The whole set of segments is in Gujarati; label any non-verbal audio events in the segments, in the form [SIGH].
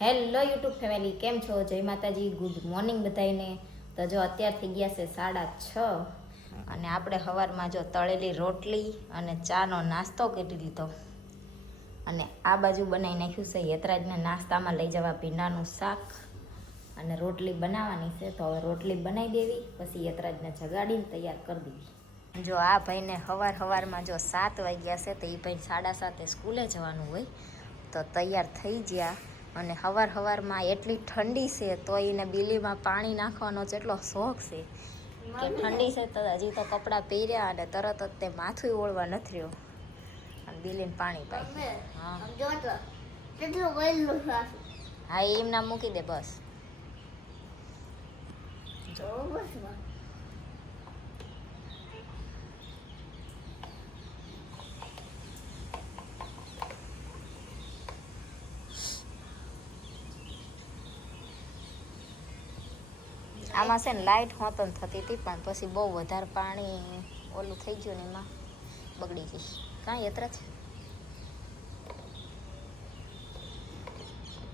હેલો યુટ્યુબ ફેમિલી, કેમ છો? જય માતાજી, ગુડ મોર્નિંગ બધાને તો જો અત્યાર થઈ ગયા છે સાડા છ અને આપણે સવારમાં જો તળેલી રોટલી અને ચાનો નાસ્તો કરી લીધો. અને આ બાજુ બનાવી નાખ્યું છે યતરાજને નાસ્તામાં લઈ જવા ભીંડાનું શાક અને રોટલી બનાવવાની છે. તો હવે રોટલી બનાવી દેવી, પછી યતરાજને જગાડીને તૈયાર કરી દેવી. જો આ ભાઈને સવાર સવારમાં જો સાત વાગ્યા છે, તો એ ભાઈ સાડા સાતે સ્કૂલે જવાનું હોય. તો તૈયાર થઈ ગયા. અને સવાર હવારમાં એટલી ઠંડી છે તો એને બિલીમાં પાણી નાખવાનો જેટલો શોખ છે કે ઠંડી છે તો હજી તો કપડાં પહેર્યા અને તરત જ તે માથું ઓળવા નથી રહ્યો. અને બિલીને પાણી પાય હા. હા એ એમ નામ મૂકી દે બસ. આમાં છે ને લાઇટ હોતન થતી હતી પણ પછી બહુ વધારે પાણી ઓલું થઈ ગયું ને એમાં બગડી ગઈ કાંઈ યત્ર છે?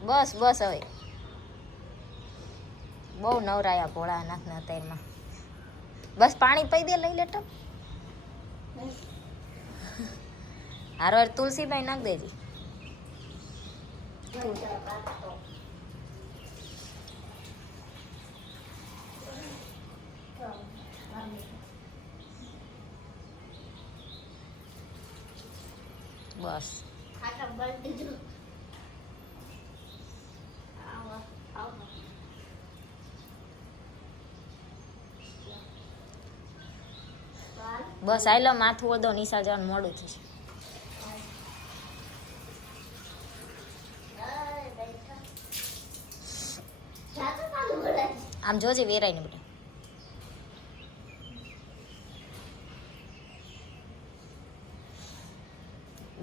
બસ બસ હવે. બહુ નવરાયા ભોળા નાખના અત્યારમાં. બસ પાણી પી દે, લઈ લેટો હાર તુલસીભાઈ નાખ દેજી. બસ. બસ આઈ લો માથું વધો નિશા જવાનું મોડું થશે. આમ જોજે વેરાય ને બધા.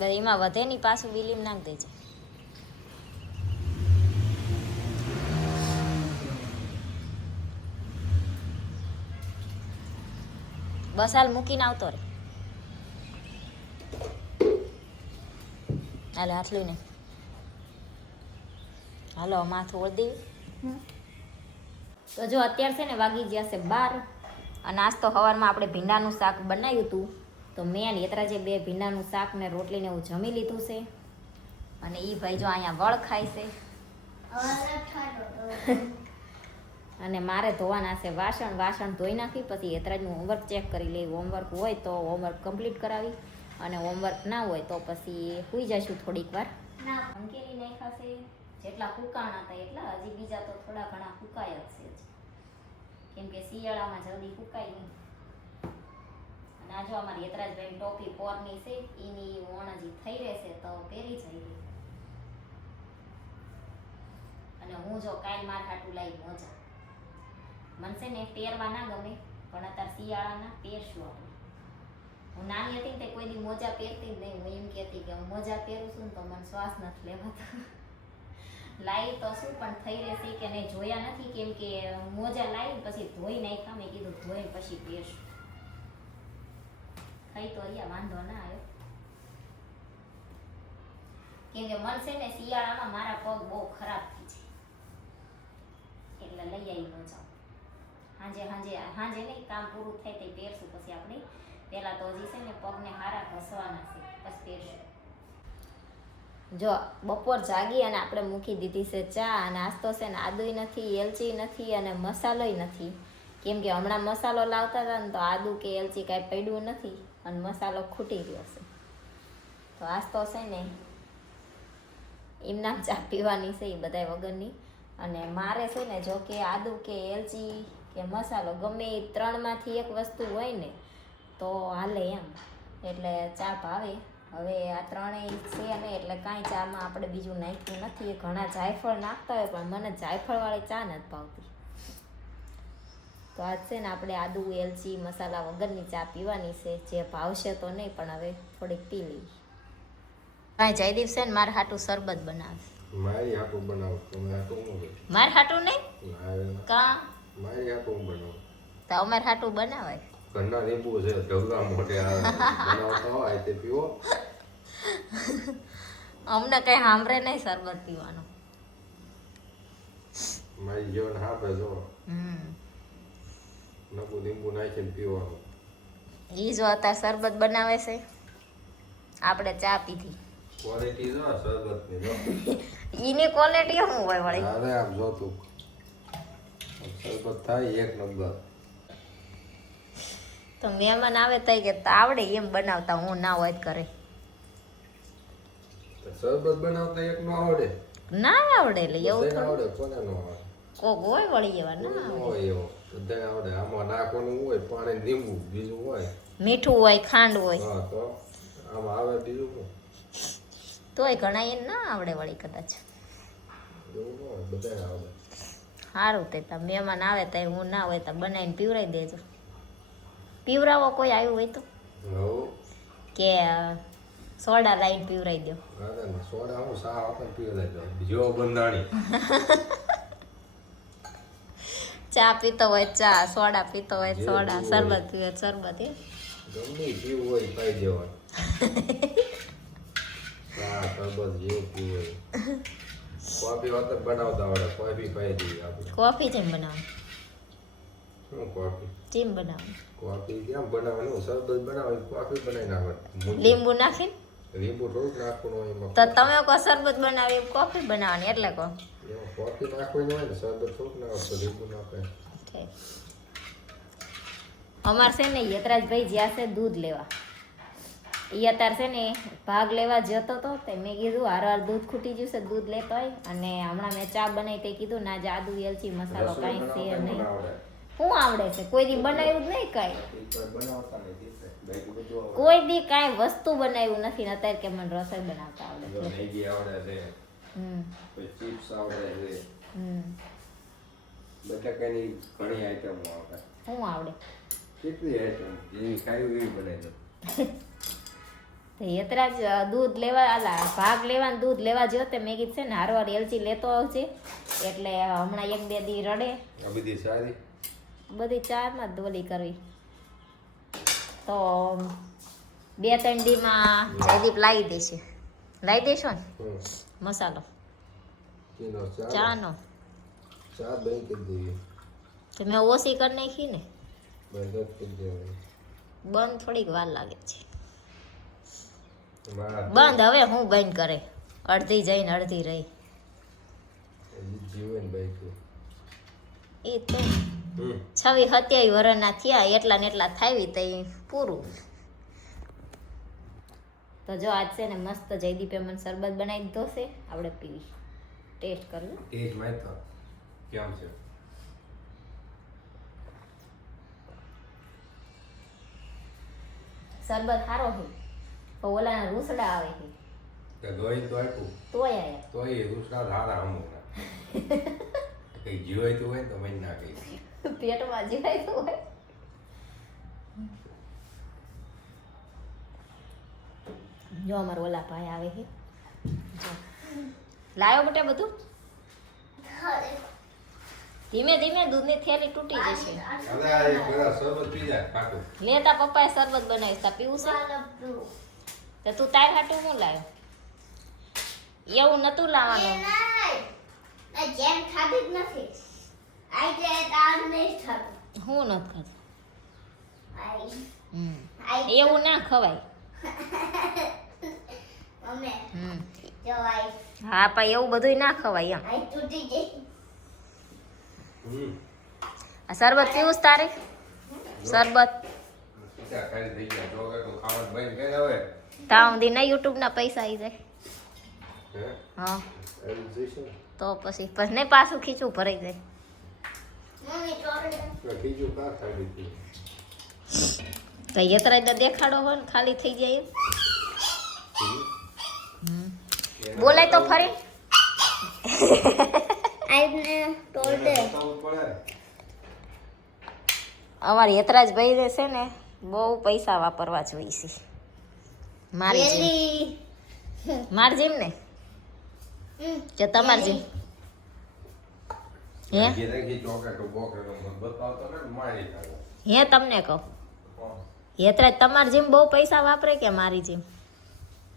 એમાં વધે નહીં પાછું વિલીમ નાખ દેજે. બસ હાલ મૂકીને આવતો રે. હાલ હાથ લઈને. હાલો માથું ઓળ તો જો અત્યારે છે ને વાગી ગયા છે બાર અને આજ તો સવારમાં આપણે ભીંડાનું શાક બનાવ્યું હતું. તો મેં અને યતરાજે બે ભીંડાનું શાક ને રોટલીને એવું જમી લીધું છે. અને એ ભાઈ જો અહીંયા વળ ખાય છે. [LAUGHS] અને મારે ધોવાના છે વાસણ વાસણ ધોઈ નાખી પછી યતરાજનું હોમવર્ક ચેક કરી લઈ. હોમવર્ક હોય તો હોમવર્ક કમ્પ્લીટ કરાવી. અને હોમવર્ક ના હોય તો પછી સુઈ જઈશું થોડીક વાર. અંકેલી નહીં ખાશે જેટલા ફૂકાણા હતા એટલા હજી બીજા તો થોડા ઘણા ફૂકાય જ છે કેમ કે શિયાળામાં જલ્દી ફૂકાય નહીં. આ જો અમારી યતરાજભાઈ ટોપી પોરની છે એની ઓણ હજી થઈ રહેશે તો પહેરી જઈ અને હું જો કાલ માથાટું લાવી મોજા. મને છે ને પહેરવા ના ગમે, પણ અત્યારે શિયાળાના પહેરશું આપણે. હું નાની હતી તે કોઈ દી મોજા પહેરતી જ નહીં. હું એમ કહેતી કે હું મોજા પહેરું છું ને તો મને શ્વાસ નથી લેવાતો. લાવી તો શું, પણ થઈ રહેશે કે નહીં જોયા નથી. કેમ કે મોજા લાવી પછી ધોઈ નાખ્યા, મેં કીધું ધોઈ પછી પહેરશું. ખાઈ તો અહીંયા વાંધો ના આવ્યો. કેમ કે મળશે ને શિયાળામાં મારા પગ બહુ ખરાબ થઈ છે એટલે લઈ આવી મોજા હાંજે હાંજે હાંજે નહીં, કામ પૂરું થાય તે પહેરશું. પછી આપણે પહેલાં તો હજી છે ને પગને હારા ઘસવાના છે. પછી પહેરશું. જો, બપોર જાગી અને આપણે મૂકી દીધી છે ચા નાસ્તો છે ને આદુય નથી, એલચી નથી અને મસાલોય નથી. કેમ કે હમણાં મસાલો લાવતા હતા ને તો આદુ કે એલચી કાંઈ પડ્યું નથી. અને મસાલો ખૂટી ગયો છે. તો આજ તો છે ને, એમના ચા પીવાની છે એ બધાય વગરની. અને મારે છે ને, જો કે આદુ કે એલચી કે મસાલો ગમે એ ત્રણમાંથી એક વસ્તુ હોય ને, તો હાલે એમ. એટલે ચા ભાવે. હવે આ ત્રણેય છે ને, એટલે કાંઈ ચામાં આપણે બીજું નાખ્યું નથી. ઘણા જાયફળ નાખતા હોય, પણ મને જાયફળવાળી ચા નથી ભાવતી. તો આજ છે ને આપણે આદુ એલચી મસાલા વગરની ચા પીવાની છે. જે ભાવશે તો નહીં પણ હવે થોડીક પી લઈ કાંઈ જયદીપ છે ને મારા હાટું શરબત બનાવે. મારી હાટું બનાવ તમે હાટું હું હાટું નહીં? કા? મારી હાટું હું બનાવું. તો અમારે હાટું બનાવાય. ઘરના લીંબુ છે ઢગલા મોટે બનાવતા હોય તે પીવો. [LAUGHS] અમને કઈ સાંભળે નહીં શરબત પીવાનું. મારી જીવન હાપે જો. હમ. નકું લીંબુ નાખીને પીવાનું. ઈ જો અત્યારે શરબત બનાવે છે. આપણે ચા પીધી. ક્વોલિટી જો શરબતની [LAUGHS] ઈની ક્વોલિટી શું હોય વળી? અરે આમ જો તું. શરબત થાય એક નંબર. તો મહેમાન આવે તઈ કે આવડે એમ બનાવતા હું ના હોય કરે. શરબત બનાવતા એક નો આવડે. ના આવડે એટલે એવું થોડું. કોને નો આવડે? કોક હોય વળી એવા ના હોય એવો. બધાને આવડે. આમાં નાખવાનું હોય પાણી લીંબુ બીજું હોય. મીઠું હોય ખાંડ હોય. હા તો આમાં આવે બીજું શું? તોય ઘણા એને ના આવડે વળી કદાચ. સારું તે તા મહેમાન આવે તો હું ના હોય તો બનાવીને પીવરાઈ દેજો. પીવરાવો કોઈ આવ્યું હોય તો. કે સોડા લાઈન પીવરાઈ દો. સોડા હું સા આપણે પી લેજો જો બંધાણી. [LAUGHS] ચા પીતો હોય ચા સોડા પીતો હોય સોડા શરબત. પીવે શરબત ગમે પીવું હોય પાઈ દેવાનું ચા શરબત જે પીવું હોય. કોફી વાત બનાવતા આવડે કોફી પાઈ દઈએ આપણે. કોફી જેમ બનાવો? શું કોફી? જેમ બનાવો? કોફી કેમ બનાવવાનું? શરબત બનાવવાની કોફી બનાવી નાખવાની લીંબુ નાખીને? લીંબુ થોડુંક નાખવાનું એમાં તો તમે કહો શરબત બનાવી કોફી બનાવવાની એટલે કહો. કોફી નાખવાની હોય ને શરબત થોડુંક નાખો લીંબુ નાખે અમાર છે ને યતરાજભાઈ જ્યાં છે દૂધ લેવા એ અત્યારે છે ને ભાગ લેવા જતો હતો તે મેં કીધું હાર હાર દૂધ ખૂટી ગયું છે દૂધ લેતો હોય અને હમણાં મેં ચા બનાવી તે કીધું ના જાદુ એલચી મસાલો કાંઈ છે નહીં શું આવડે છે કોઈ દી બનાવ્યું જ નહીં કાંઈ. કોઈ દી કાંઈ વસ્તુ બનાવ્યું નથી ને અત્યારે કે મને રસોઈ બનાવતા આવડે છે પછી ચિપ્સ આવડે છે હમ. બટાકાની ઘણી આઈટમો આવે શું આવડે? કેટલી આઈટમ જેવી ખાવી એવી બનાવી દો. યતરાજ દૂધ લેવા આલા ભાગ લેવા દૂધ લેવા જ્યો તે મેં કીધું છે ને હારવાર એલચી લેતો આવશે એટલે હમણાં એક બે દી રડે. આ બધી સારી? બધી ચામાં જ ધોલી કરવી. તો બે ત્રણ દીમાં જયદીપ લાવી દેશે. લાવી દેશો ને? મસાલો. ચા. ચાનો. ચા દહીં કરી દેવી તો મેં ઓછી કરી નાખી ને? બંધ કરી દેવી બંધ થોડીક વાર લાગે છે. બંધ હવે હું બંધ કરે. અડધી જઈને અડધી રહી. એ તો છવી સત્યાવી વર્ષના થયા એટલા ને એટલા થાવી તઈ પૂરું. તો જો આજ છે ને મસ્ત જયદીપે મને શરબત બનાવી દીધો છે. આપણે પીવી ટેસ્ટ કરવું. એ જ કેમ છે? શરબત સારો છે. તો ઓલાના રૂસડા આવે છે. કે દોઈ તો આપ્યું. તોય આયા. તો એ રૂસડા ધારા અમુક [LAUGHS] કઈ જીવાયતું હોય તો તો ના કઈ પેટમાં જીવાય તો હોય. જો અમારો ઓલા ભાઈ આવે છે. લાયો બેટા બધું? ધીમે ધીમે દૂધની થેલી તૂટી જશે. હવે આ એક બધા શરબત પી જાય પાકું. લેતા પપ્પાએ શરબત બનાવીશ તા પીવું છે? તો તું તાર હાટું હું લાવ્યો? એવું નતું લાવવાનું. જેમ ખાધી જ નથી. હું નથી ખાતું એવું ના ખવાય. [LAUGHS] હા પા એવું બધું ના ખવાય એમ. આ શરબત પીવું છે તારે? શરબત. ત્યાં સુધી ના યુટ્યુબના પૈસા આવી જાય. હે? તો પછી પછી નહીં પાછું ખીચું ભરાઈ જાય. કઈ તો દેખાડો હોય ને ખાલી થઈ જાય બોલાય તો ફરી. [LAUGHS] અમારે યતરાજ ભાઈ છે ને બહુ પૈસા વાપરવા જોઈએ છે. મારી જેમ. માર જેમ ને? હમ, કે તમાર જેમ? હે? જે હે તમને કહું. યતરાજ તમાર જેમ બહુ પૈસા વાપરે કે મારી જેમ હું થોડોક પૈસા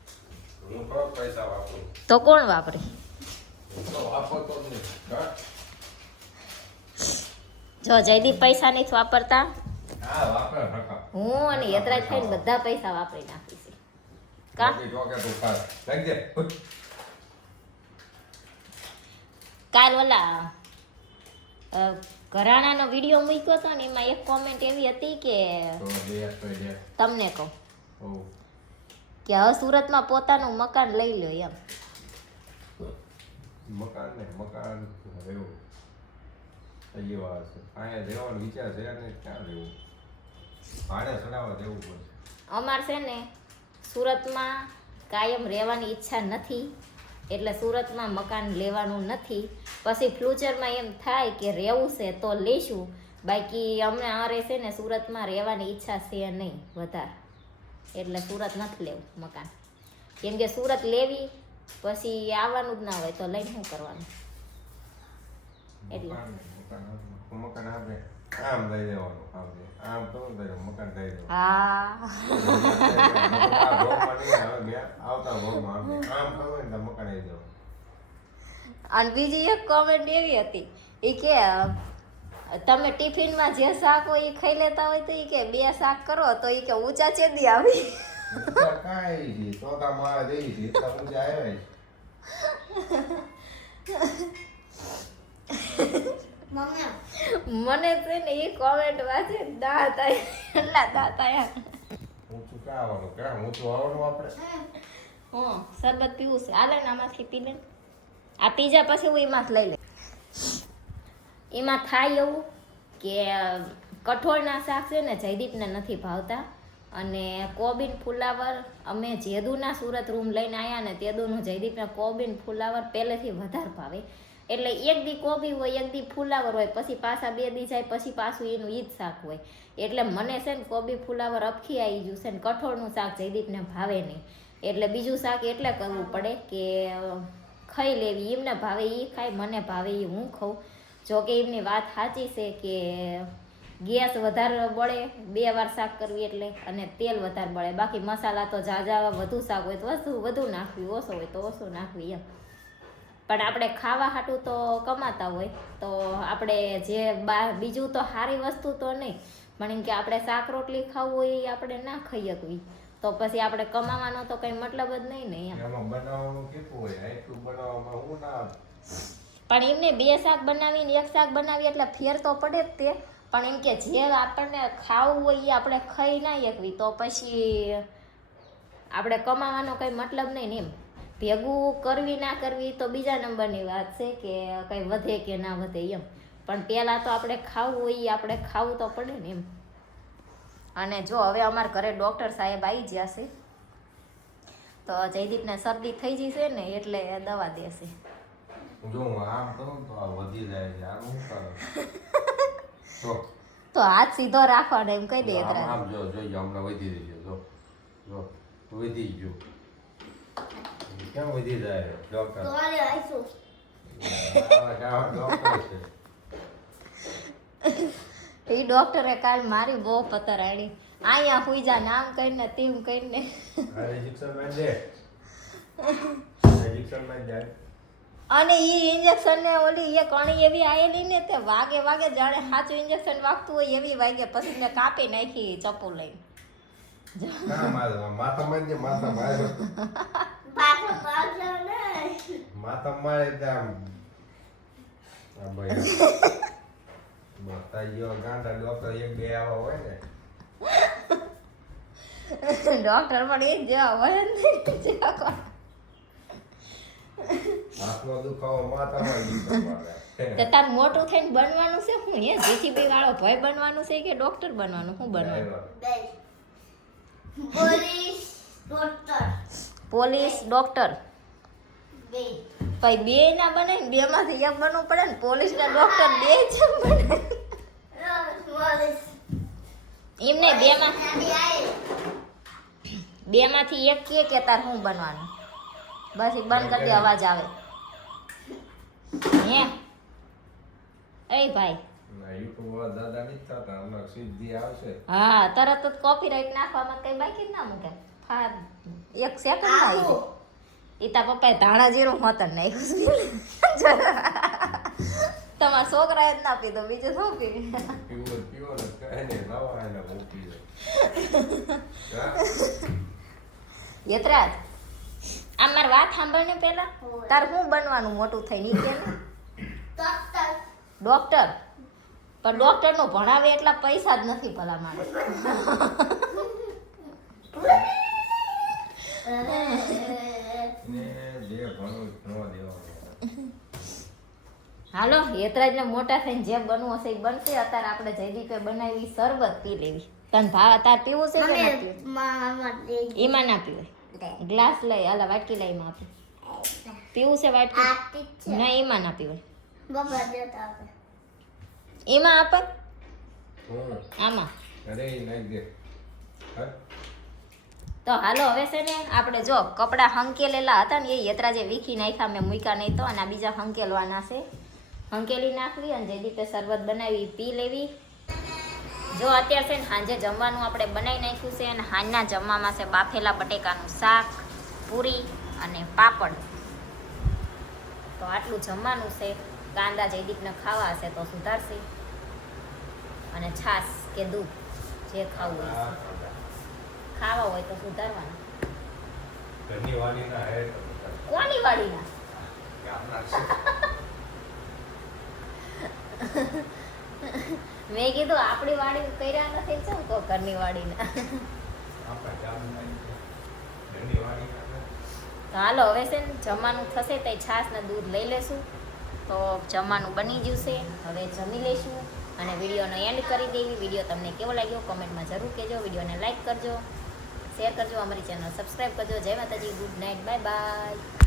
વાપરું તો કોણ વાપરે? જ નહીં જયદીપ પૈસા નથી વાપરતા? હા અને યતરાજ થઈને બધા પૈસા વાપરી નાખીશ કા. કાલ ઓલા ઘરાણાનો વીડિયો મૂક્યો હતો ને એમાં એક કોમેન્ટ એવી હતી કે તમને કહું. કે હવે સુરતમાં પોતાનું મકાન લઈ લો એમ. મકાન ને મકાન રહેવું. વાત છે. અહીંયા રહેવાનો વિચાર છે ને ક્યાં રહેવું? ભાડે ચડાવવા રહેવું પડશે. અમાર છે ને સુરતમાં કાયમ રહેવાની ઈચ્છા નથી એટલે સુરતમાં મકાન લેવાનું નથી. પછી ફ્યુચરમાં એમ થાય કે રહેવું છે તો લઈશું બાકી અમને આ છે ને સુરતમાં રહેવાની ઈચ્છા છે નહીં વધારે. એટલે સુરત નથી લેવું મકાન. કેમ કે સુરત લેવી પછી આવવાનું જ ના હોય તો લઈને શું કરવાનું? એટલે. મકાન મકાન આપે. મકાન આપણે આમ લઈ લેવાનું આમ તો મકાન લઈ લેવાનું. હા. આ ભોગમાં નહીં આવે, મેં આવતા આમ લે. આમ કરવું હોય ને મકાન લઈ લેવાનું. અને બીજી એક કોમેન્ટ એવી હતી. એ કે તમે ટિફિનમાં જે શાક હોય એ ખાઈ લેતા હોય તો એ કે બે શાક કરો તો એ કે ઊંચા ચેદી આવી. મને છે ને એ કોમેન્ટ વાંચે દાંત આવ્યા એટલા દાંત આવ્યા શરબત પીવું છે. હાલે ને આમાંથી પી લે આ પીઝા પછી હું એમાંથી લઈ લે એમાં થાય એવું કે કઠોળના શાક છે ને જયદીપને નથી ભાવતા. અને કોબીન ફુલાવર, અમે જેદુના સુરત રૂમ લઈને આવ્યા ને તેદુનું જયદીપને કોબીન ફુલાવર પહેલેથી વધારે ભાવે. એટલે એક દી કોબી હોય, એક દી ફુલાવર હોય, પછી પાછા બે દી જાય, પછી પાછું એનું ઈ જ શાક હોય. એટલે મને છે ને કોબી ફુલાવર અપખી આવી ગયું છે ને, કઠોળનું શાક જયદીપને ભાવે નહીં. એટલે બીજું શાક એટલે કરવું પડે કે ખાઈ લેવી, એમને ભાવે એ ખાય, મને ભાવે એ હું ખાઉં. જો કે એમની વાત સાચી છે કે ગેસ વધારે બળે, બે વાર શાક કરવી એટલે, અને તેલ વધારે બળે. બાકી મસાલા તો ઝાઝા વધુ શાક હોય તો વધુ વધુ નાખવી, ઓછો હોય તો ઓછું નાખવી એમ. પણ આપણે ખાવા હાટું તો કમાતા હોય, તો આપણે જે બા, બીજું તો સારી વસ્તુ તો નહીં. પણ એમ કે આપણે શાક રોટલી ખાવું હોય એ આપણે ના ખાઈ શકવી. તો પછી આપણે કમાવાનો તો કંઈ મતલબ જ નહીં ને એમ. બનાવવાનું કેટલું હોય? એટલું બનાવવામાં હું ના પણ એમને બે શાક બનાવીને એક શાક બનાવી એટલે ફેર તો પડે જ તે. પણ એમ કે જે આપણને ખાવું હોય એ આપણે ખાઈ ના શકવી. તો પછી આપણે કમાવાનો કંઈ મતલબ નહીં એમ. ભેગું કરવી ના કરવી તો બીજા નંબરની વાત છે કે કંઈ વધે કે ના વધે એમ. પણ પહેલાં તો આપણે ખાવું હોય એ આપણે ખાવું તો પડે ને એમ. અને જો હવે અમારા ઘરે ડૉક્ટર સાહેબ આવી ગયા છે. તો જયદીપને શરદી થઈ જશે ને એટલે દવા દેશે જો હું આમ કરું તો આ વધી જાય છે. આનું કરું? [LAUGHS] જો. તો હાથ સીધો રાખવાનો એમ કહી દે એટલે આમ જો જોઈએ હમણાં વધી રહી છે. જો જો વધી ગયું. કેમ વધી જાય ડોક્ટર તો આલે ડોક્ટર એ ડોક્ટરે કાલ મારી બહુ પતરાણી અહીંયા હુઈ જા નામ કરીને તેમ કરીને આ ઇન્જેક્શનમાં દે. [LAUGHS] ઇન્જેક્શનમાં જાય અને એ ઇન્જેક્શન ને ઓલી એ કણી એવી આવેલી ને તે વાગે વાગે જાણે સાચું ઇન્જેક્શન વાગતું હોય એવી વાગે. પછી મેં કાપી નાખી ચપ્પુ લઈને. ના મારે માથા માં દે માથા મારે. પાછો પાછો ને. માથા મારે એટલે આમ આ ભાઈ. બતાઈ ગાંડા ડોક્ટર એક બે આવા હોય ને. ડોક્ટર પણ એ જ જેવા હોય દુખાવો માથામાં મારે તાર મોટું થઈને બનવાનું છે? શું એ જીસીબી વાળો ભાઈ બનવાનું છે કે ડોક્ટર બનવાનું? શું બનવાનું? Police doctor. Police doctor. ભાઈ બે ના બને ને બે માંથી એક બનવું પડે ને પોલીસ ના ડોક્ટર બે જ બને. પોલીસ એમને બે માં બે માંથી એક કે કે તાર શું બનવાનું? બસ એક બંધ કરી દે અવાજ આવે. હે? એ ભાઈ. હા તરત જ કોપીરાઈટ નાખવામાં કઈ બાકી ના મૂકે. એક સેકન્ડમાં આવી પપ્પાએ ધાણા જીરું મતન નાખ્યું તમારા છોકરાએ જ ના પીધો બીજું શું પી? [LAUGHS] યતરાજ આ માર વાત સાંભળને પહેલા હોવે. તાર શું બનવાનું મોટું થઈ નહીં ને? ડોક્ટર. ડોક્ટર? પણ ડોક્ટર નો ભણાવે એટલા પૈસા જ નથી ભલા ને દેવાનું હાલો યતરાજ ને મોટા થઈને જે બનવું હશે એ બનશે. અત્યારે આપણે જયદીપ બનાવી શરબત પી લેવી. તને ભાવ તાર પીવું છે કે ના પીવું? એમાં ના પીવાય. ગ્લાસ લઈ અલા વાટકી લઈ આપી પીવું છે વાટકી? ના એમાં ના પીવાય. બાબા દેતા આવે એમાં આપ? આમાં? તો હાલો હવે છે ને આપણે જો કપડાં હંકેલેલા હતા ને એ યતરાજે વીખી નાખ્યા મેં મૂક્યા નહીં તો અને આ બીજા હંકેલવાના છે. હંકેલી નાખવી અને જે દીપે શરબત બનાવી પી લેવી. જો અત્યારે છે ને સાંજે જમવાનું આપણે બનાવી નાખ્યું છે અને હાંજના જમવામાં છે બાફેલા બટેકાનું શાક પૂરી અને પાપડ. તો આટલું જમવાનું છે. કાંદા જયદીપને ખાવા હશે તો સુધારશે. અને છાશ કે દૂધ જે ખાવું હોય ખાવા હોય તો સુધારવાનું. કોની વાડીના. [LAUGHS] મેં કીધું આપણી વાડી કર્યા નથી શું કહો ઘરની વાડીના? હાલો હવે છે ને જમવાનું થશે તો છાસ ને દૂધ લઈ લેશું. તો જમવાનું બની જશે હવે જમી લઈશું અને વિડીયોનો એન્ડ કરી દેવી. વીડિયો તમને કેવો લાગ્યો કોમેન્ટમાં જરૂર કહેજો. વિડીયોને લાઈક કરજો શેર કરજો અમારી ચેનલ સબસ્ક્રાઈબ કરજો. જય માતાજી ગુડ નાઇટ બાય બાય